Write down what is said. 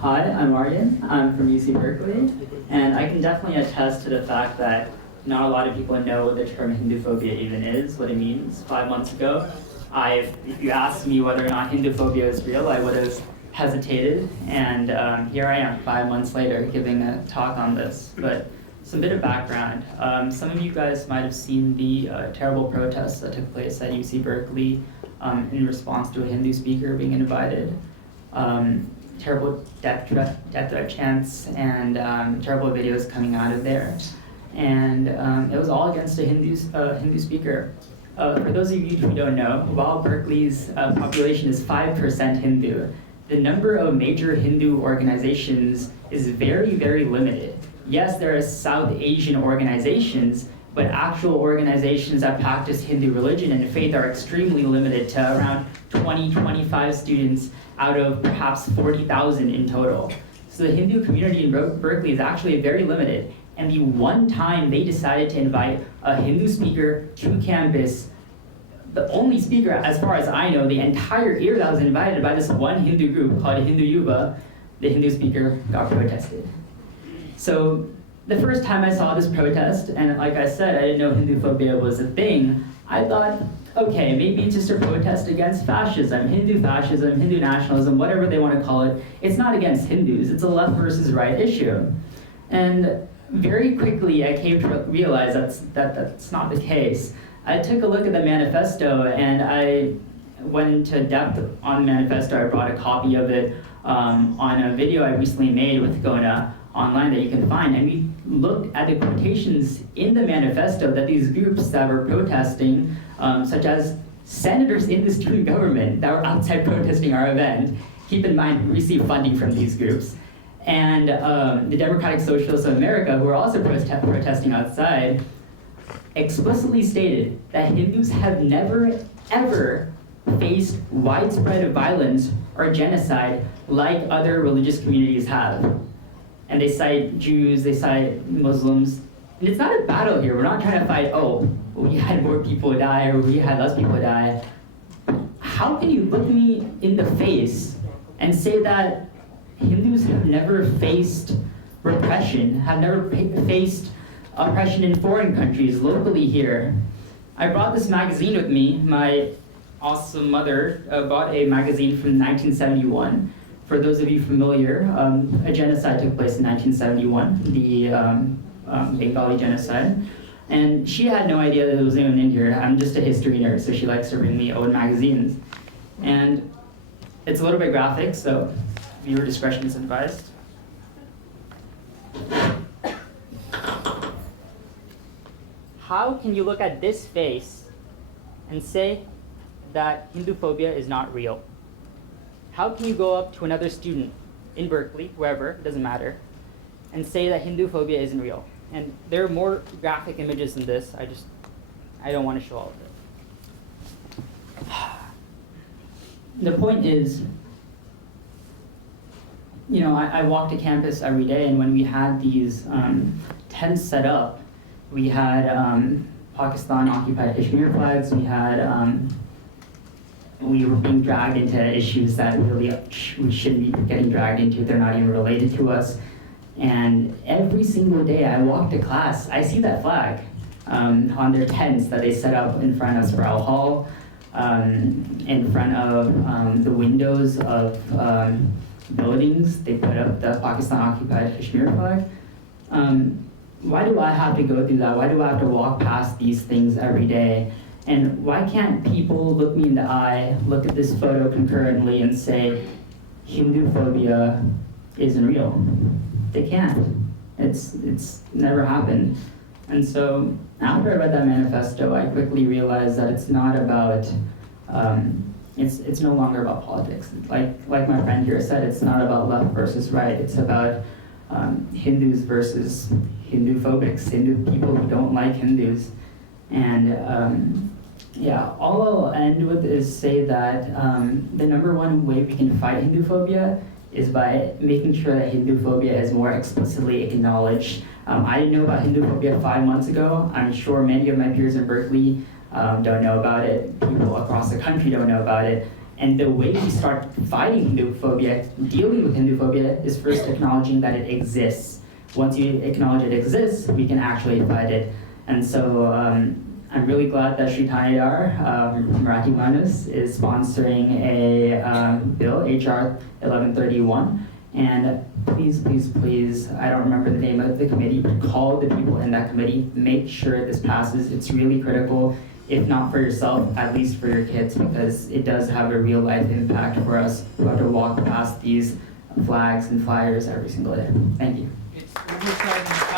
Hi, I'm Aryan. I'm from UC Berkeley, and I can definitely attest to the fact that not a lot of people know what the term Hinduphobia even is, what it means. 5 months ago, if you asked me whether or not Hinduphobia is real, I would have hesitated, and here I am 5 months later giving a talk on this. But some bit of background. Some of you guys might have seen the terrible protests that took place at UC Berkeley in response to a Hindu speaker being invited. Terrible death threat chants and terrible videos coming out of there. And it was all against a Hindu speaker. For those of you who don't know, while Berkeley's population is 5% Hindu, the number of major Hindu organizations is very, very limited. Yes, there are South Asian organizations, but actual organizations that practice Hindu religion and faith are extremely limited to around 20, 25 students out of perhaps 40,000 in total. So the Hindu community in Berkeley is actually very limited. And the one time they decided to invite a Hindu speaker to campus, the only speaker, as far as I know, the entire year that was invited by this one Hindu group called Hindu Yuva, the Hindu speaker got protested. So the first time I saw this protest, and like I said, I didn't know Hinduphobia was a thing, I thought, okay, maybe it's just a protest against fascism, Hindu nationalism, whatever they want to call it. It's not against Hindus, it's a left versus right issue. And very quickly I came to realize that's not the case. I took a look at the manifesto and I went into depth on the manifesto. I brought a copy of it on a video I recently made with CoHNA online that you can find, and we looked at the quotations in the manifesto that these groups that were protesting, such as senators in the student government that were outside protesting our event. Keep in mind, we receive funding from these groups. And the Democratic Socialists of America, who are also protesting outside, explicitly stated that Hindus have never, ever faced widespread violence or genocide like other religious communities have. And they cite Jews, they cite Muslims. And it's not a battle here. We're not trying to fight, oh, we had more people die or we had less people die. How can you look me in the face and say that Hindus have never faced repression, have never faced oppression in foreign countries, locally here? I brought this magazine with me. My awesome mother bought a magazine from 1971. For those of you familiar, a genocide took place in 1971, the Bengali genocide. And she had no idea that it was even in here. I'm just a history nerd, so she likes to bring me old magazines. And it's a little bit graphic, so viewer discretion is advised. How can you look at this face and say that Hinduphobia is not real? How can you go up to another student in Berkeley, wherever, it doesn't matter, and say that Hinduphobia isn't real? And there are more graphic images than this. I don't want to show all of it. The point is, you know, I walk to campus every day, and when we had these tents set up, we had Pakistan-occupied Kashmir flags, we were being dragged into issues that really we shouldn't be getting dragged into. They're not even related to us. And every single day I walk to class, I see that flag on their tents that they set up in front of Sproul Hall, in front of the windows of buildings. They put up the Pakistan-occupied Kashmir flag. Why do I have to go through that? Why do I have to walk past these things every day? And why can't people look me in the eye, look at this photo concurrently and say, Hinduphobia isn't real? They can't. It's never happened. And so after I read that manifesto, I quickly realized that it's not about, it's no longer about politics. Like my friend here said, it's not about left versus right. It's about Hindus versus Hinduphobics, Hindu people who don't like Hindus. And yeah, all I'll end with is say that the number one way we can fight Hinduphobia is by making sure that Hinduphobia is more explicitly acknowledged. I didn't know about Hinduphobia 5 months ago. I'm sure many of my peers in Berkeley don't know about it. People across the country don't know about it. And the way we start fighting Hinduphobia, dealing with Hinduphobia, is first acknowledging that it exists. Once you acknowledge it exists, we can actually fight it. And so I'm really glad that Sri Thanayar, Marathi Manus, is sponsoring a bill, HR 1131. And please, please, please, I don't remember the name of the committee, but call the people in that committee. Make sure this passes. It's really critical, if not for yourself, at least for your kids, because it does have a real life impact for us who have to walk past these flags and flyers every single day. Thank you. It's oversight.